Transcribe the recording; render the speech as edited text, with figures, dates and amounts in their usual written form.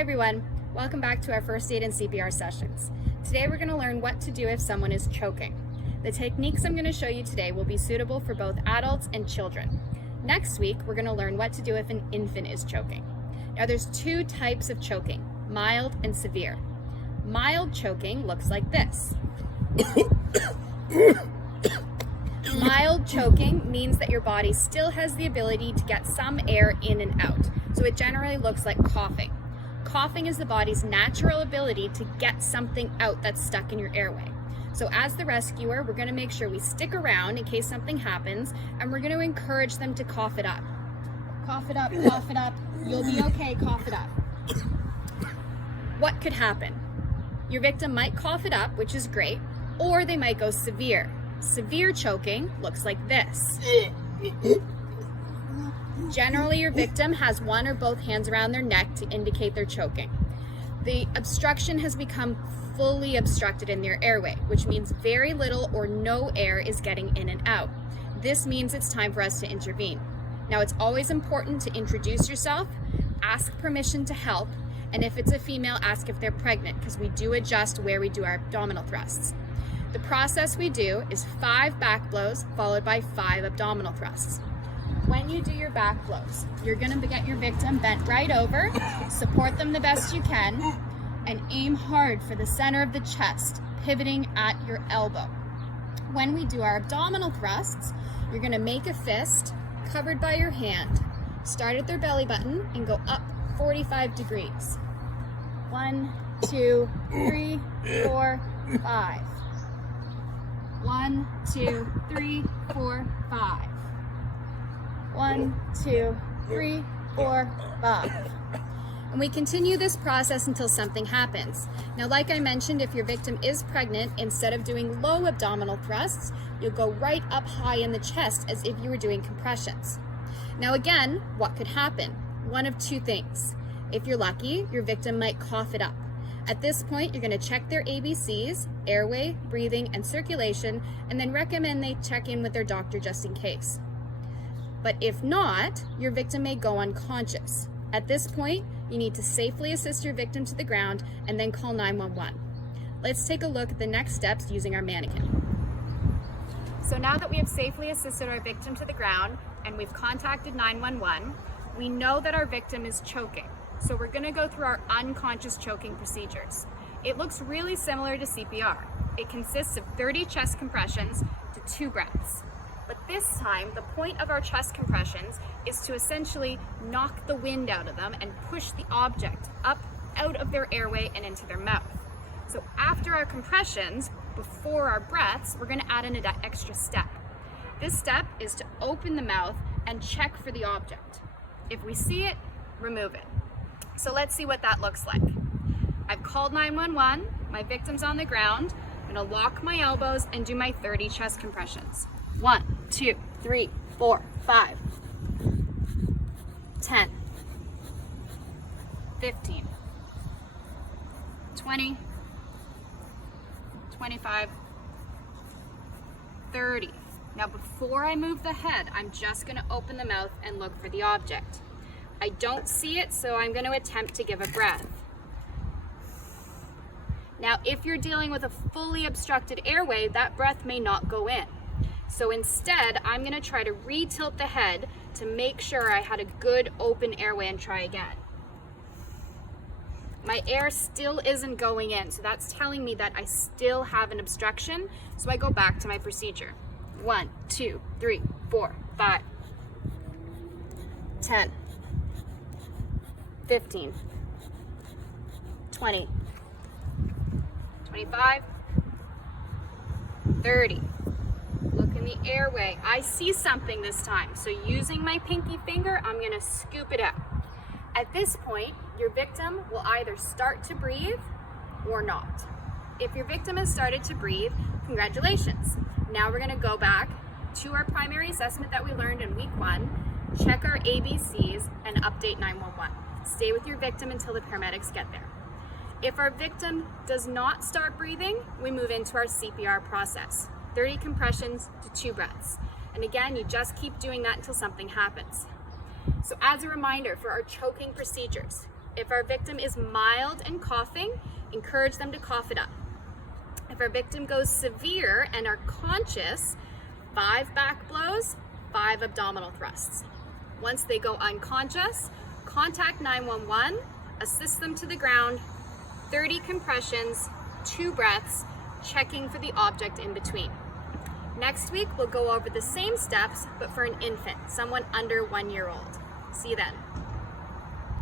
Hi everyone, welcome back to our first aid and CPR sessions. Today we're going to learn what to do if someone is choking. The techniques I'm going to show you today will be suitable for both adults and children. Next week we're going to learn what to do if an infant is choking. Now there's two types of choking, mild and severe. Mild choking looks like this. Mild choking means that your body still has the ability to get some air in and out, so it generally looks like coughing. Coughing is the body's natural ability to get something out that's stuck in your airway. So as the rescuer, we're going to make sure we stick around in case something happens, and we're going to encourage them to cough it up. Cough it up, cough it up. You'll be okay, cough it up. What could happen? Your victim might cough it up, which is great, or they might go severe. Severe choking looks like this. Generally, your victim has one or both hands around their neck to indicate they're choking. The obstruction has become fully obstructed in their airway, which means very little or no air is getting in and out. This means it's time for us to intervene. Now, it's always important to introduce yourself, ask permission to help, and if it's a female, ask if they're pregnant, because we do adjust where we do our abdominal thrusts. The process we do is 5 back blows followed by 5 abdominal thrusts. When you do your back blows, you're going to get your victim bent right over, support them the best you can, and aim hard for the center of the chest, pivoting at your elbow. When we do our abdominal thrusts, you're going to make a fist covered by your hand. Start at their belly button and go up 45 degrees. 1, 2, 3, 4, 5. 1, 2, 3, 4, 5. 1, 2, 3, 4, 5. And we continue this process until something happens. Now, like I mentioned, if your victim is pregnant, instead of doing low abdominal thrusts, you'll go right up high in the chest as if you were doing compressions. Now again, what could happen? One of two things. If you're lucky, your victim might cough it up. At this point, you're going to check their ABCs, airway, breathing, and circulation, and then recommend they check in with their doctor just in case. But if not, your victim may go unconscious. At this point, you need to safely assist your victim to the ground and then call 911. Let's take a look at the next steps using our mannequin. So now that we have safely assisted our victim to the ground and we've contacted 911, we know that our victim is choking. So we're going to go through our unconscious choking procedures. It looks really similar to CPR. It consists of 30 chest compressions to 2 breaths. But this time, the point of our chest compressions is to essentially knock the wind out of them and push the object up out of their airway and into their mouth. So after our compressions, before our breaths, we're going to add in an extra step. This step is to open the mouth and check for the object. If we see it, remove it. So let's see what that looks like. I've called 911, my victim's on the ground. I'm going to lock my elbows and do my 30 chest compressions. 1, 2, 3, 4, 5, 10, 15, 20, 25, 30. Now before I move the head, I'm just going to open the mouth and look for the object. I don't see it, so I'm going to attempt to give a breath. Now, if you're dealing with a fully obstructed airway, that breath may not go in. So instead, I'm going to try to re-tilt the head to make sure I had a good open airway and try again. My air still isn't going in, so that's telling me that I still have an obstruction, so I go back to my procedure. 1, 2, 3, 4, 5, 10, 15, 20, 25, 30. Look in the airway. I see something this time, so using my pinky finger, I'm going to scoop it out. At this point, your victim will either start to breathe or not. If your victim has started to breathe, congratulations. Now we're going to go back to our primary assessment that we learned in week 1, check our ABCs, and update 911. Stay with your victim until the paramedics get there. If our victim does not start breathing, we move into our CPR process. 30 compressions to 2 breaths. And again, you just keep doing that until something happens. So as a reminder for our choking procedures, If our victim is mild and coughing, encourage them to cough it up. If our victim goes severe and are conscious, 5 back blows, 5 abdominal thrusts. Once they go unconscious, contact 911, assist them to the ground, 30 compressions, 2 breaths, checking for the object in between. Next week, we'll go over the same steps, but for an infant, someone under 1 year old. See you then.